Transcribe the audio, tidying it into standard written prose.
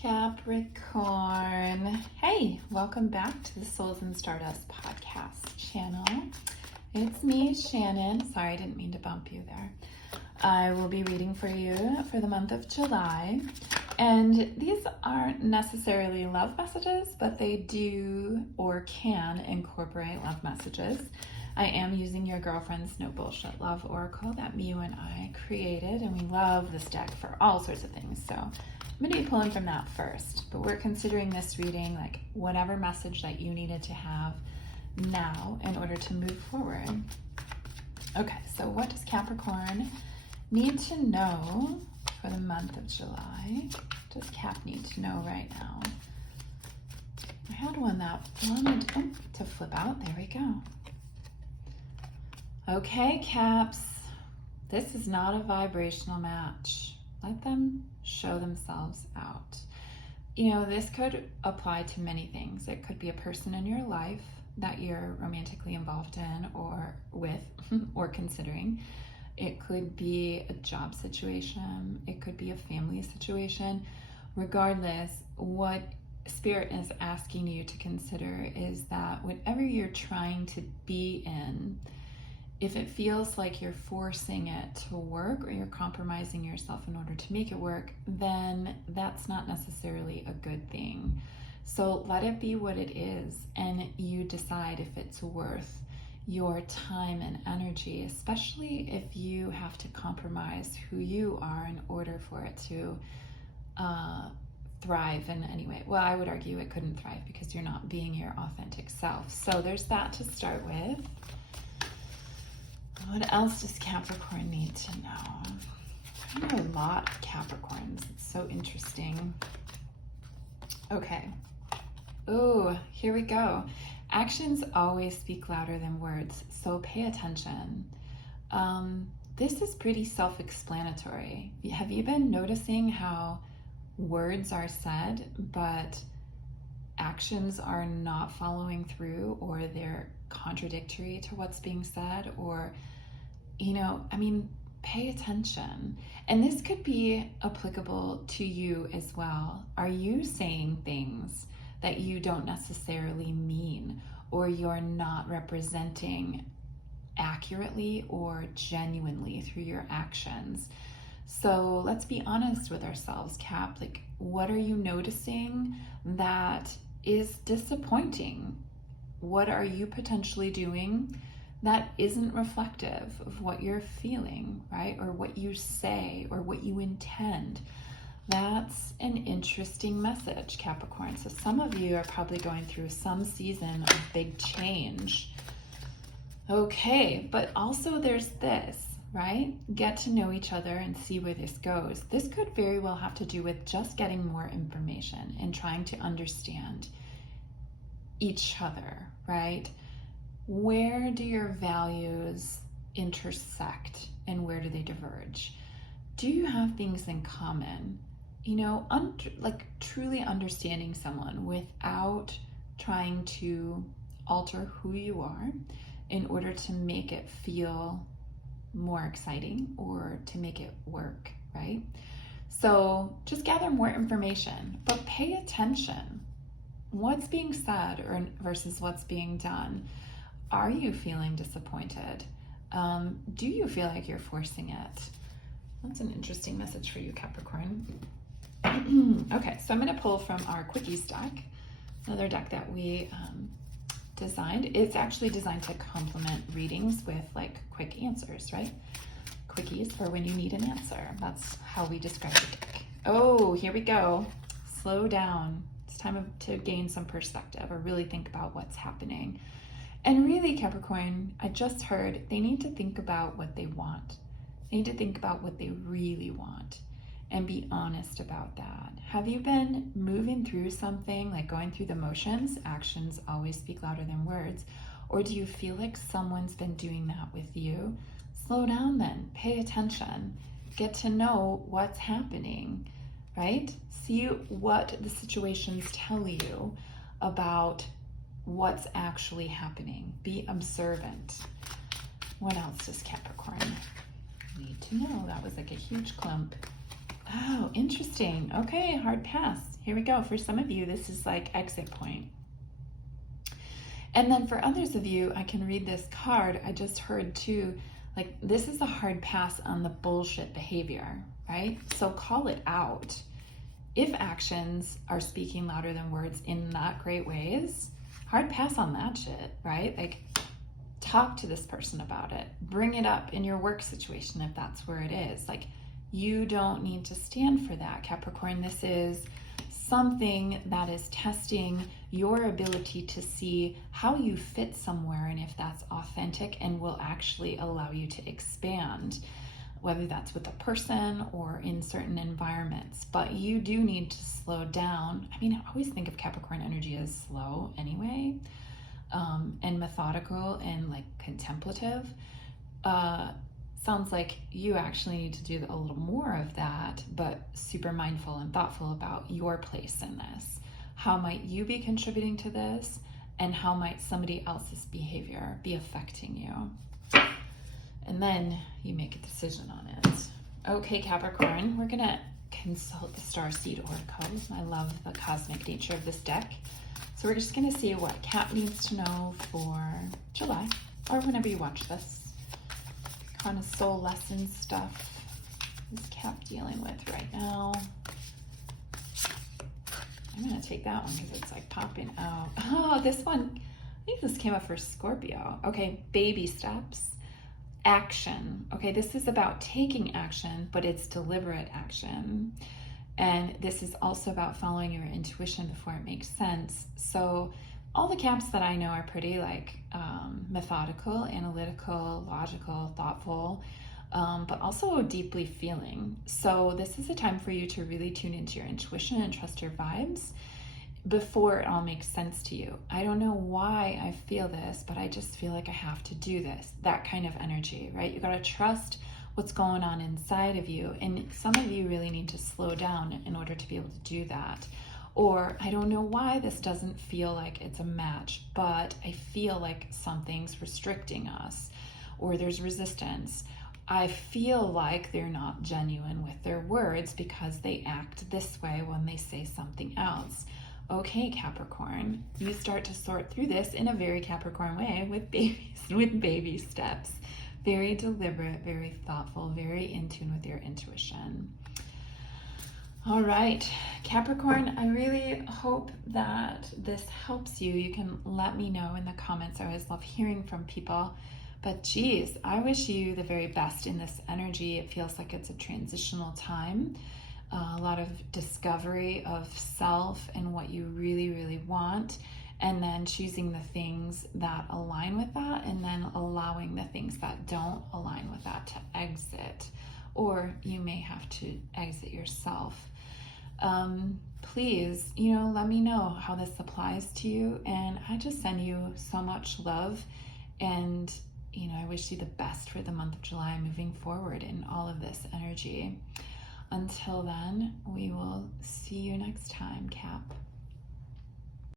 Capricorn. Hey, welcome back to the Souls and Stardust podcast channel. It's me, Shannon. Sorry, I didn't mean to bump you there. I will be reading for you for the month of July. And these aren't necessarily love messages, but they do or can incorporate love messages. I am using your girlfriend's No Bullshit Love Oracle that Miu and I created, and we love this deck for all sorts of things. So I'm going to be pulling from that first, but we're considering this reading like whatever message that you needed to have now in order to move forward. Okay, so what does Capricorn need to know for the month of July? What does Cap need to know right now? I had one that wanted to flip out. There we go. Okay, Caps, this is not a vibrational match. Let them show themselves out. You know, this could apply to many things. It could be a person in your life that you're romantically involved in or with or considering. It could be a job situation. It could be a family situation. Regardless, what Spirit is asking you to consider is that whatever you're trying to be in, if it feels like you're forcing it to work or you're compromising yourself in order to make it work, then that's not necessarily a good thing. So let it be what it is, and you decide if it's worth your time and energy, especially if you have to compromise who you are in order for it to thrive in any way. Well, I would argue it couldn't thrive because you're not being your authentic self. So there's that to start with. What else does Capricorn need to know? I know a lot of Capricorns. It's so interesting. Okay. Oh, here we go. Actions always speak louder than words, so pay attention. This is pretty self-explanatory. Have you been noticing how words are said, but actions are not following through, or they're contradictory to what's being said? Or, you know, I mean, pay attention. And this could be applicable to you as well. Are you saying things that you don't necessarily mean, or you're not representing accurately or genuinely through your actions? So let's be honest with ourselves, Cap. Like, what are you noticing that is disappointing? What are you potentially doing that isn't reflective of what you're feeling, right? Or what you say, or what you intend? That's an interesting message, Capricorn. So some of you are probably going through some season of big change. Okay, but also there's this, right? Get to know each other and see where this goes. This could very well have to do with just getting more information and trying to understand each other, right? Where do your values intersect and where do they diverge? Do you have things in common? You know, like truly understanding someone without trying to alter who you are in order to make it feel more exciting or to make it work, right? So just gather more information, but pay attention. What's being said versus what's being done? Are you feeling disappointed? Do you feel like you're forcing it? That's an interesting message for you, Capricorn. Okay, so I'm going to pull from our Quickies deck, another deck that we designed. It's actually designed to complement readings with like quick answers, right? Quickies for when you need an answer. That's how we describe the deck. Oh, here we go. Slow down. It's time to gain some perspective or really think about what's happening. And really, Capricorn, I just heard they need to think about what they want. They need to think about what they really want and be honest about that. Have you been moving through something, like going through the motions? Actions always speak louder than words. Or do you feel like someone's been doing that with you? Slow down then. Pay attention. Get to know what's happening, right? See what the situations tell you about what's actually happening. Be observant. What else does Capricorn need to know? That was like a huge clump. Oh, interesting. Okay, hard pass. Here we go. For some of you, this is like exit point. And then for others of you, I can read this card. I just heard too, like this is a hard pass on the bullshit behavior, right? So call it out. If actions are speaking louder than words in not great ways, hard pass on that shit, right? Like talk to this person about it. Bring it up in your work situation if that's where it is. Like you don't need to stand for that, Capricorn. This is something that is testing your ability to see how you fit somewhere and if that's authentic and will actually allow you to expand, whether that's with a person or in certain environments. But you do need to slow down. I mean, I always think of Capricorn energy as slow anyway, and methodical and like contemplative. Sounds like you actually need to do a little more of that, but super mindful and thoughtful about your place in this. How might you be contributing to this? And how might somebody else's behavior be affecting you? And then you make a decision on it. Okay, Capricorn, we're gonna consult the Starseed Oracle. I love the cosmic nature of this deck. So we're just gonna see what Cap needs to know for July, or whenever you watch this. Kind of soul lesson stuff is Cap dealing with right now. I'm gonna take that one because it's like popping out. Oh, this one, I think this came up for Scorpio. Okay, baby steps, action. Okay, this is about taking action, but it's deliberate action. And this is also about following your intuition before it makes sense. So all the Caps that I know are pretty like methodical, analytical, logical, thoughtful, but also deeply feeling. So this is a time for you to really tune into your intuition and trust your vibes before it all makes sense to you. I don't know why I feel this, but I just feel like I have to do this, that kind of energy, right? You got to trust what's going on inside of you. And some of you really need to slow down in order to be able to do that. Or I don't know why this doesn't feel like it's a match, but I feel like something's restricting us or there's resistance. I feel like they're not genuine with their words because they act this way when they say something else. Okay, Capricorn, you start to sort through this in a very Capricorn way with baby steps. Very deliberate, very thoughtful, very in tune with your intuition. All right, Capricorn, I really hope that this helps you. You can let me know in the comments. I always love hearing from people. But geez, I wish you the very best in this energy. It feels like it's a transitional time. A lot of discovery of self and what you really, really want. And then choosing the things that align with that and then allowing the things that don't align with that to exit. Or you may have to exit yourself. Please, let me know how this applies to you. And I just send you so much love. And, I wish you the best for the month of July moving forward in all of this energy. Until then, we will see you next time, Cap.